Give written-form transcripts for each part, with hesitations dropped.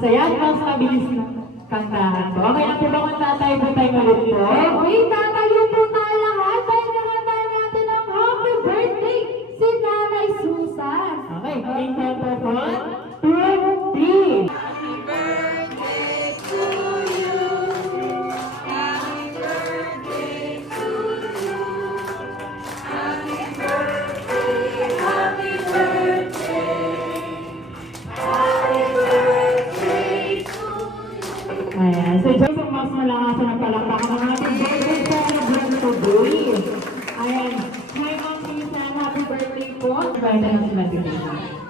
masaya at mas mabilis na kantahan po. Okay lang po ba kung tatay-butay ulit po? Uy, tatayo po tayo lahat dahil nakantahan natin ang happy birthday si Nanay Susan. Okay, in tempo po. 2, 3. Ayan. So, just mas malakasan na palakpakan ang ating birthday celebrant today. Ayan. Hi, Ma'am Susan. Happy birthday po. Invite na sila today.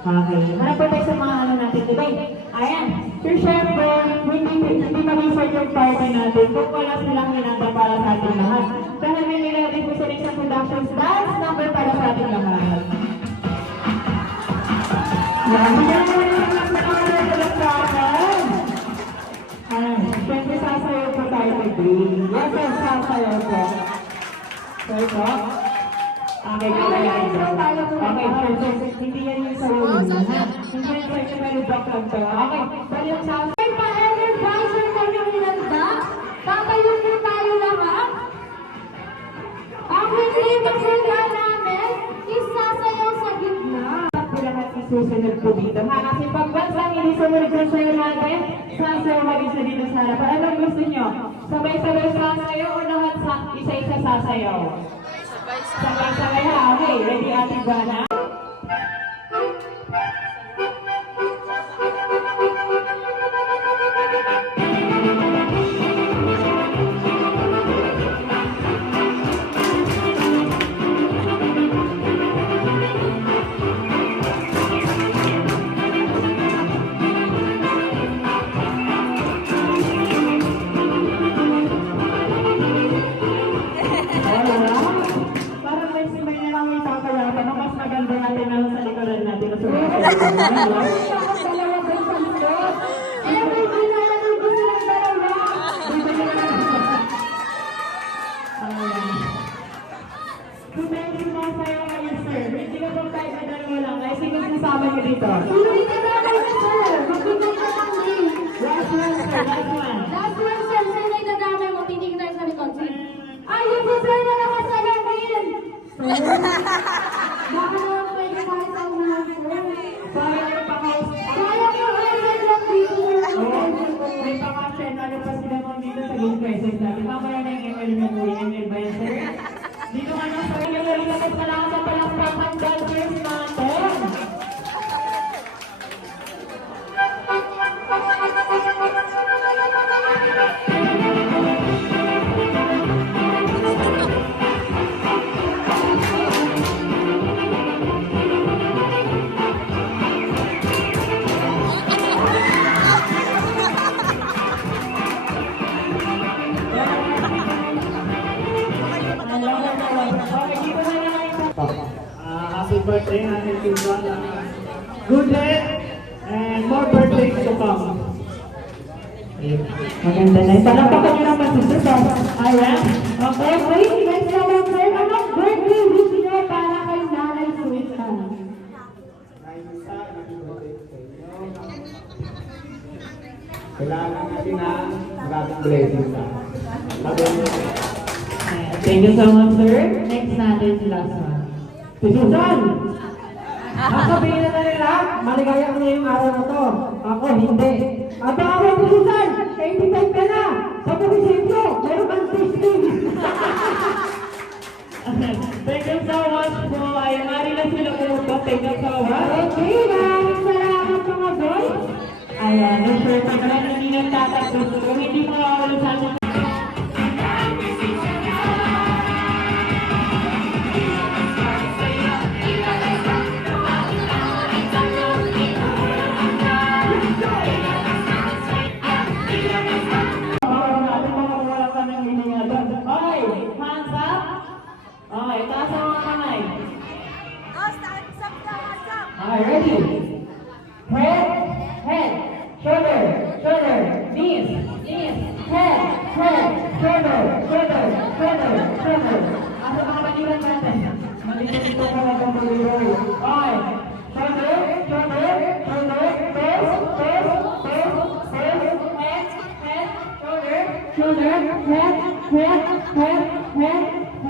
Okay. Hanap po tayo sa mga ano natin today. Ayan. So, syempre, hindi mag-insert yung party natin kung wala silang hinanda para sa ating lahat. Dahil may nilagay po sila sa Productions dance number para sa ating lahat. Ayan. Bigyan mo rin ang mga palakpakan. Siyempre sasayaw po tayo today. Yes, yes, sasayaw po. So ito? Okay, perfect. Hindi yan yung sayaw nila, ha? Hindi yan sa inyo block lang to. Okay, dahil yung sasayaw. May pa-energizer kanyang inanda. Tatayo po tayo lahat. Ang hindi sila namin, isasayaw sa gitna. Lahat isusunod po dito, ha? Kasi pag bansang hindi sumunod sa sayo natin, sasayaw mag-isa dito sa harapan. Anong gusto nyo? Sabay-sabay sasayaw o lahat sa isa-isa sasayaw? Sabay-sabay, ha? Okay, ready, Ate Bana? Last one, sir. Sir, na idadamay mo. Titigil tayo sa likod. Ayun si sir na nakasalamin. Baka naman pwede kahit sa ulan, sir. Sayang yung pang-house. Sayang yung sir lang dito. May pang-house ano pa sila mo dito sa game prices natin. Mamaya na yung ML mo po, ML ba yan, sir? Dito nga nasa yung nalilapit na lang sa palakpakan dancers natin. Happy birthday, Nanay Susan. Good health and more birthdays to come. Maganda na. Palapakan nyo naman si Susan. Ayan. Okay, wait. Next naman, sir. Anong birthday wish niyo para kay Nanay Susan? Kailangan natin na maraming blessings na. Thank you so much, sir. Next natin si last one. Si Susan! Sabihin na nila, maligaya ko ngayong araw na to. Ako, hindi. At ako, si Susan, kaibigan ka na. Sa munisipyo, meron kang testing. Thank you so much po. Ay, mari na sila po. Thank you so much. Okay, maraming salamat mga boys. Ayan, no sure, pag naman hindi nagtatapos, kung hindi mo nakawala sa akin. Ready? Head, head, shoulder, shoulder, knees, knees, head, head, shoulder, shoulder, shoulder, shoulder. Asa mga balikan natin? Malikan ito ko na itong balikan. Okay. Shoulder, shoulder, shoulder, toes, toes, toes,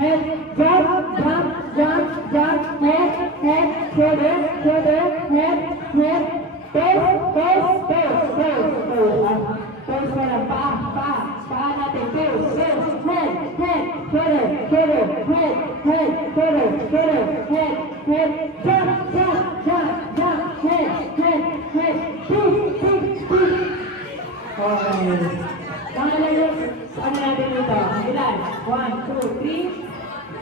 head, jump, jump, jump, jump, head, shoulder, head, toes, toes pa lang, paa natin, toes, head, shoulder, head, jump, head, push. Okay. Pangalan ano natin dito? Ilan? 1, 2, 3.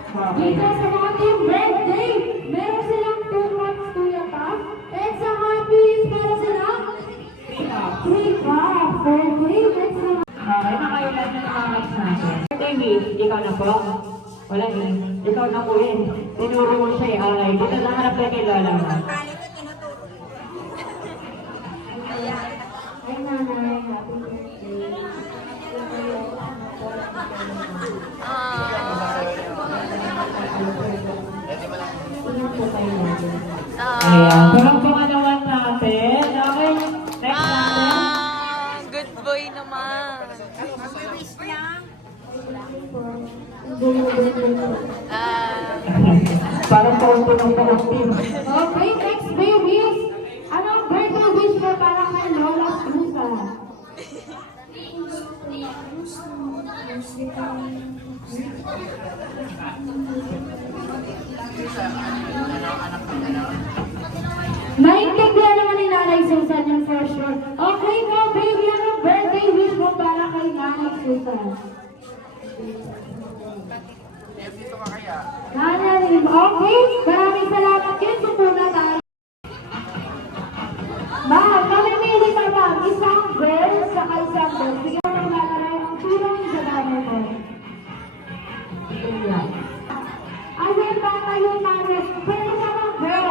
Okay. Dito sa mga team birthday, meron silang 2 cups to yata. And sa hobbies, meron silang 3 cups. Okay, next naman. Okay, nakailan na ng mga cups natin. Birthday wish, ikaw na po. Wala eh. Ikaw na po yun. Tinuro mo siya eh. Okay, dito na harap na kay Lola mo. Ay, nanay, happy birthday. Ingat po kayo natin. Ayan. Parang pangalawan natin. Okay, next natin. Good boy naman. Parang paunti ng paunti. Okay, next babies. Anong birthday wish mo para kay Lola Susan? Naintindihan naman ni Nanay Susan yung for sure. Okay, go baby, anong birthday wish mo para kay Nanay Susan? Nanay, okay, maraming salamat yun. Supuna tayo. Ma'am, mamimili ka ma'am. Isang girl sa isang boy. Sige mo lalaro ang tulong sa dami mo. Ayun ba kayo namin? Pwede ka mga girl.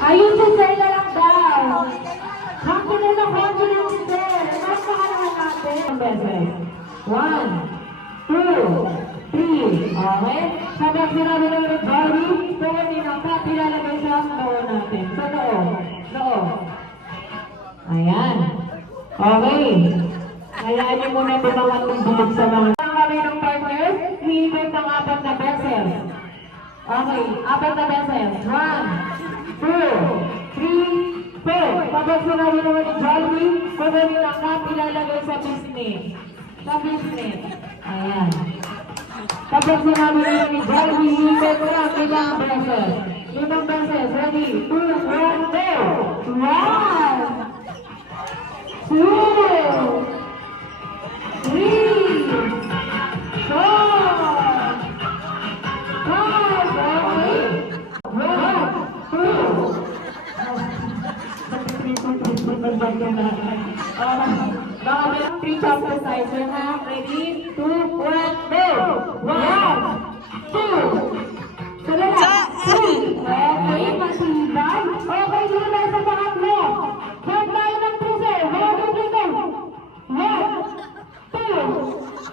Ayun si Zayla lang daw. Confident na confident si Zayla. Mas pakalaman natin. Ang beses. 1, 2, 3. Okay? Sabi ang sinabi ng Barbie, tuwanin ang cut, ilalagay sa noo natin. Sa noo. Ayan. Okay. Hayaan niyo muna tumangat ng bulag sa mga. Ang kami ng partners, liibig ng 4 na beses. Okay, 4 na beses. 1, 2, 3, 4. Kapag sinabi naman ni Barbie, tuwanin ang cut, ilalagay sa business. Sa business. Ayan. Kapag sinabi naman ni Barbie, liibig ko lang ilang beses. 5 beses. Ready? 2, 1, go! 1, 2, 3, 4, 5, okay. 3 top exercises ha. Ready? 2, 1, go! 1, 2. Sala lang. 3. Okay, matibay. Okay, lunay sa pangatlo. Count tayo ng 3, sir. 1, 2,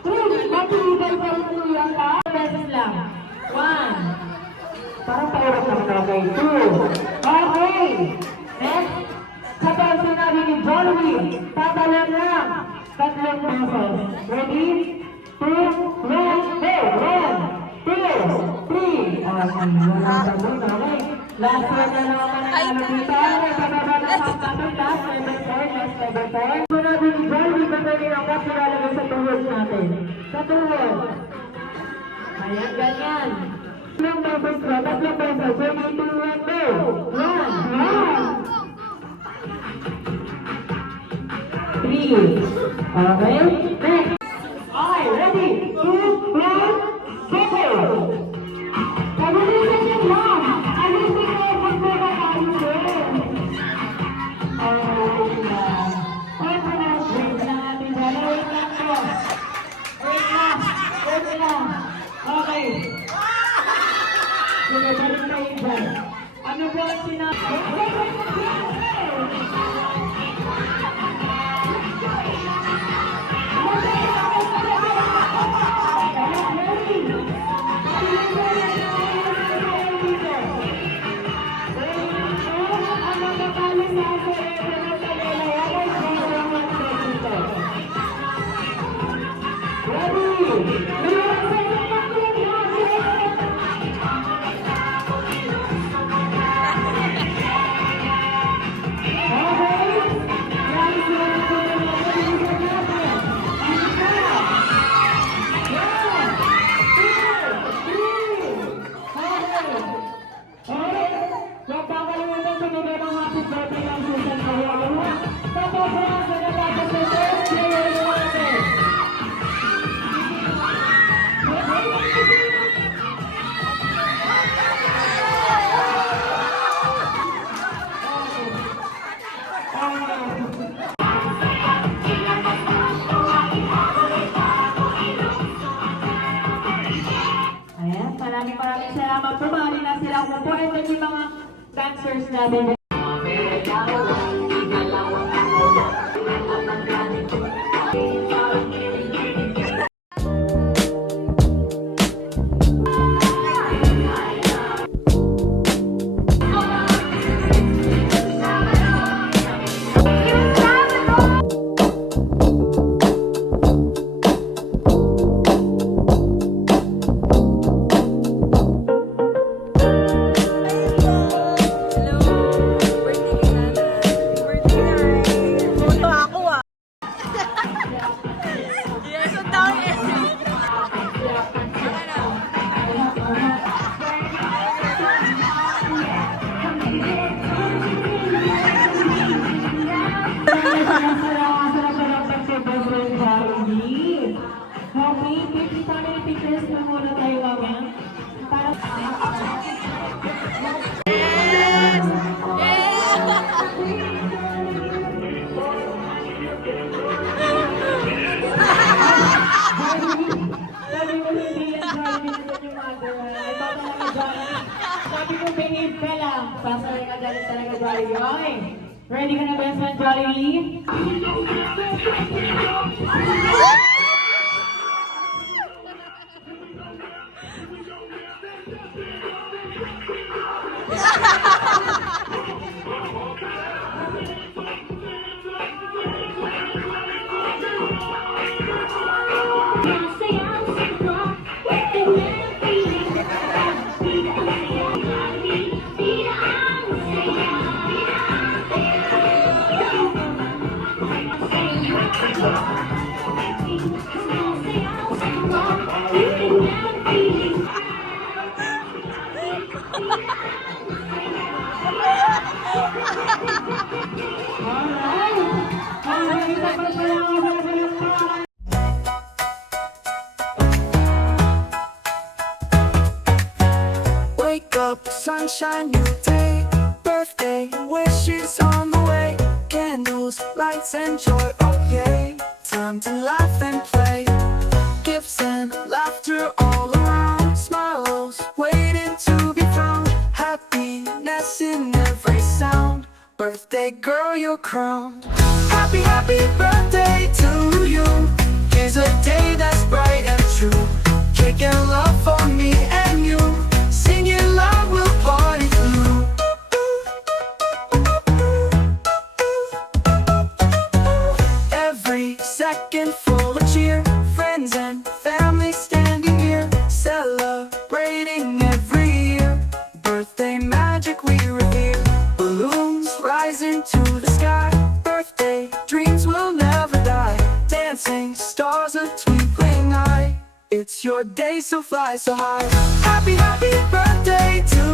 3. Matibay pa rin po yan, ha? Beses lang. 1. Parang paurap naman okay. 2. Okay. Next. Kapag sinabi ni Jolley, tatalan lang. 3 beses. Ready? 2, 1, go! 1, 2, 3. Okay. Walang sabon. Okay. Last one na naman ang ano dito. Okay. Pababa na sa tatong last. Level 4. Last level 4. Sinabi ni Jolley, gagawin ang kasi lalagay sa tuhod natin. Sa tuhod. Ayan, ganyan. 3 beses ko. 3 beses. Ready? 2, 1, go! 1, 3. Okay? Next. Okay, ready? 2, 1, go! Pabilisan niyo lang. Alis ko kayo magbuka tayo, sir. Okay lang. Okay na. Wait lang natin dyan. Wait lang po. Wait lang. Okay. Sige, balik tayo dyan. Ano po ang sinabi? Ready? Huwag kakalimutan sumigay ng happy birthday ng Susan Carriolo. Tapos na sa natapos sa first player natin. Ayan, maraming salamat po. Mali na sila po. Ito yung mga dancers natin. Photo ako ah. Yes, ang dami. Okay, 50 family pictures na muna tayo mamaya. Para sabi ko hindi yan Jollibee na yung mother. Ito talaga Jollibee. Sabi ko behave ka lang. Pasaway ka dali talaga Jollibee. Okay. Ready ka na ba sa Jollibee? Wake up, sunshine, new day. Birthday wishes on the way. Candles, lights, and joy. Oh yay! Time to laugh and play. Gifts and laughter all around. Smiles waiting to be found. Happiness in every sound. Birthday girl, you're crowned. Happy, happy birthday to you. Here's a day that's bright and true. Kicking love for me and you. Singing love will party through. Every second full of cheer. Friends and family standing here, celebrating every year. Birthday magic we revere. Balloons rising to the sky. Birthday dreams will never die. Dancing stars, a twinkling eye. It's your day, so fly so high. Happy, happy birthday to